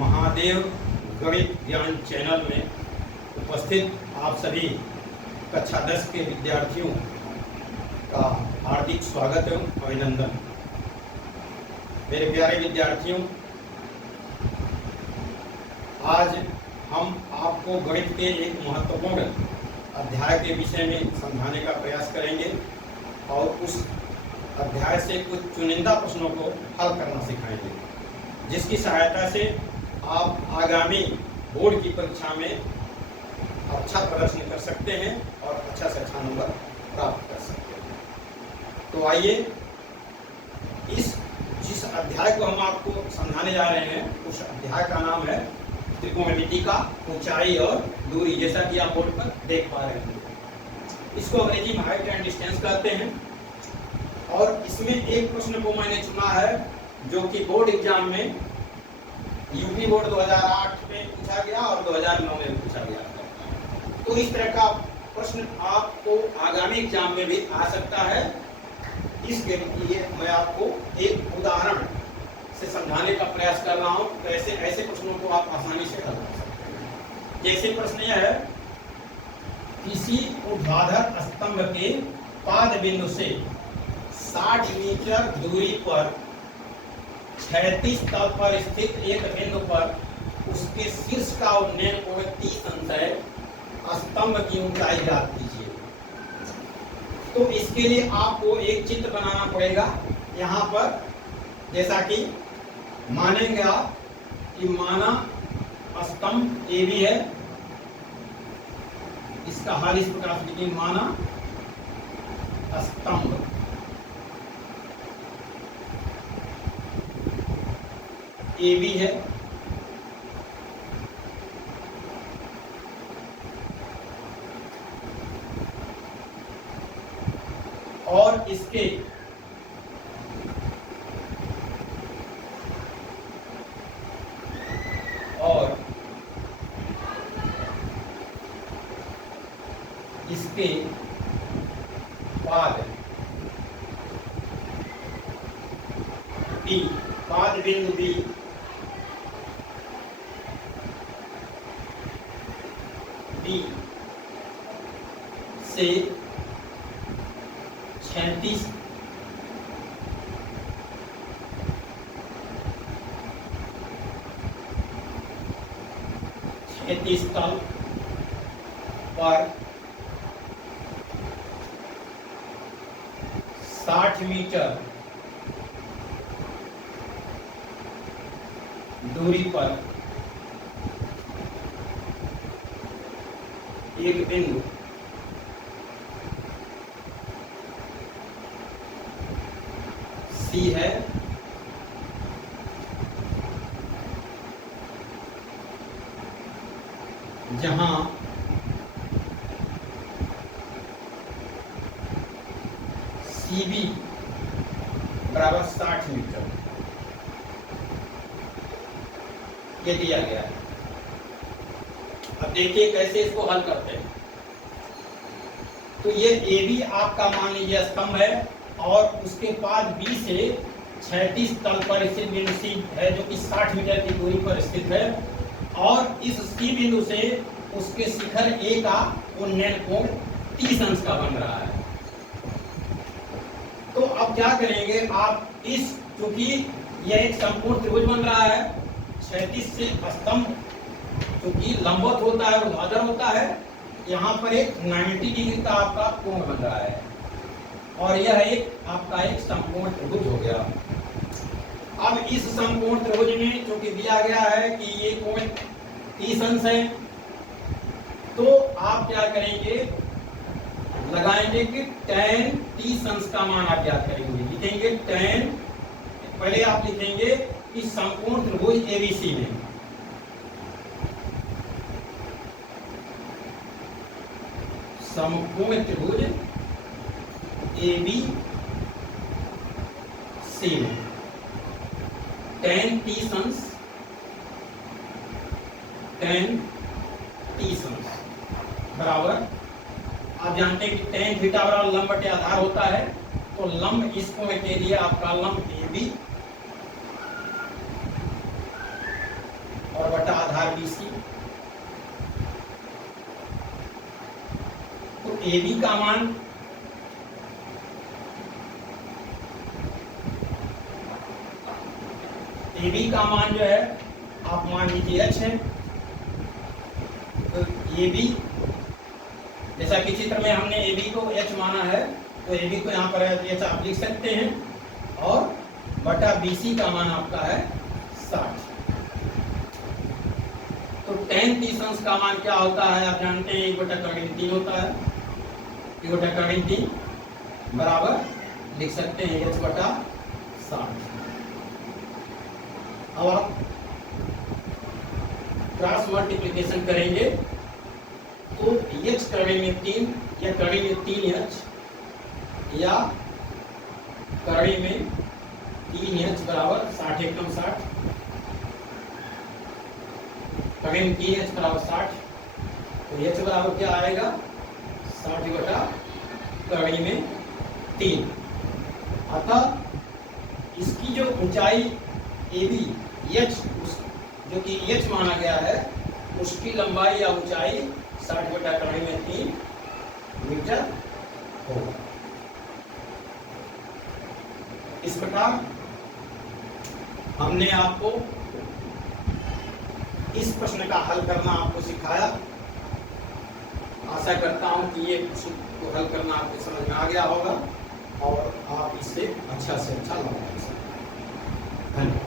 महादेव गणित ज्ञान चैनल में उपस्थित आप सभी कक्षा 10 के विद्यार्थियों का हार्दिक स्वागत एवं अभिनंदन। मेरे प्यारे विद्यार्थियों, आज हम आपको गणित के एक महत्वपूर्ण अध्याय के विषय में समझाने का प्रयास करेंगे और उस अध्याय से कुछ चुनिंदा प्रश्नों को हल करना सिखाएंगे, जिसकी सहायता से आप आगामी बोर्ड की परीक्षा में अच्छा प्रदर्शन कर सकते हैं और अच्छा से अच्छा नंबर प्राप्त कर सकते हैं। तो आइए, जिस अध्याय को हम आपको समझाने जा रहे हैं उस अध्याय का नाम है त्रिकोणमिति का ऊंचाई और दूरी, जैसा कि आप बोर्ड पर देख पा रहे हैं। इसको अंग्रेजी में हाइट एंड डिस्टेंस कहते हैं। और इसमें एक प्रश्न को मैंने चुना है जो कि बोर्ड एग्जाम में यूपी बोर्ड 2008 में पूछा गया और 2009 में पूछा गया। तो इस तरह का प्रश्न आपको आगामी एग्जाम में भी आ सकता है। इसके लिए मैं आपको एक उदाहरण से समझाने का प्रयास कर रहा हूं। तो ऐसे प्रश्नों को आप आसानी से हल कर सकते हैं। जैसे प्रश्न यह है, किसी ऊर्ध्वाधर स्तंभ के पाद बिंदु से 60 मीटर दूरी पर क्षैतिज तल पर स्थित एक बिंदु पर उसके शीर्ष का उन्नयन कोण 30 अंश है। स्तंभ की ऊंचाई ज्ञात कीजिए। तो इसके लिए आपको एक चित्र बनाना पड़ेगा। यहाँ पर जैसा कि मानेंगे आप कि माना स्तंभ ए बी है। इसका हाल इस प्रकार से लिखेंगे, माना स्तंभ ए बी है और इसके पाद बी, पाद बिंदु बी से 36 तल पर 60 मीटर दूरी पर एक बिंदु सी है। जहां सी बी बराबर 60 मीटर ये दिया गया है। अब देखिए कैसे इसको हल करते हैं। तो ये ए बी आपका मान लीजिए स्तंभ है और उसके पाद बी से 36 तल पर स्थित बिंदु सी है जो कि 60 मीटर की दूरी पर स्थित है। और इस सी बिंदु से उसके शिखर ए का उन्नयन कोण 30 अंश का बन रहा है। तो अब क्या करेंगे आप, इस क्योंकि यह एक संपूर्ण त्रिभुज बन रहा है, 36 से स्तंभ क्योंकि लंबवत होता है, ऊर्ध्वाधर होता है, यहाँ पर एक 90 डिग्री का आपका कोण बन रहा है और यह एक आपका एक संपूर्ण त्रिभुज हो गया। अब इस संपूर्ण त्रिभुज में क्योंकि दिया गया है कि ये कोण 30 अंश है, तो आप क्या करेंगे, लगाएंगे कि tan 30 अंश का मान आप ज्ञात करेंगे। लिखेंगे tan, पहले आप लिखेंगे कि संपूर्ण त्रिभुज एबीसी में संपूर्ण त्रिभुज ए बी सी में tan 30 अंश बराबर, आप जानते हैं कि tan थीटा बराबर लंब बटे आधार होता है। तो लंब इस कोण के लिए आपका लंब ए बी BC। तो AB का मान जो है आप मान लीजिए h है। तो AB जैसा कि चित्र में हमने AB को h माना है, तो AB को यहाँ पर h आप लिख सकते हैं, और बटा BC का मान आपका है 60। तो tan 30 का मान क्या होता है आप जानते हैं, 1/3 होता है। 1/3 बराबर लिख सकते हैं h/60। अब आप क्रॉस मल्टीप्लिकेशन करेंगे तो h करने में 3 या करने में 3h या करने में 3h बराबर 60 एकम 60, करने में 3h बराबर 60। तो h बराबर क्या आएगा 60 बटा करने में 3। अतः इसकी जो ऊंचाई AB h जो कि h माना गया है, उसकी लंबाई या ऊंचाई 60 बटा करने में 3 मीटर होगा। इस प्रकार हमने आपको इस प्रश्न का हल करना आपको सिखाया। आशा करता हूं कि ये को हल करना आपको समझ में आ गया होगा और आप इससे अच्छा से अच्छा लाभ ले सकते हैं। धन्यवाद।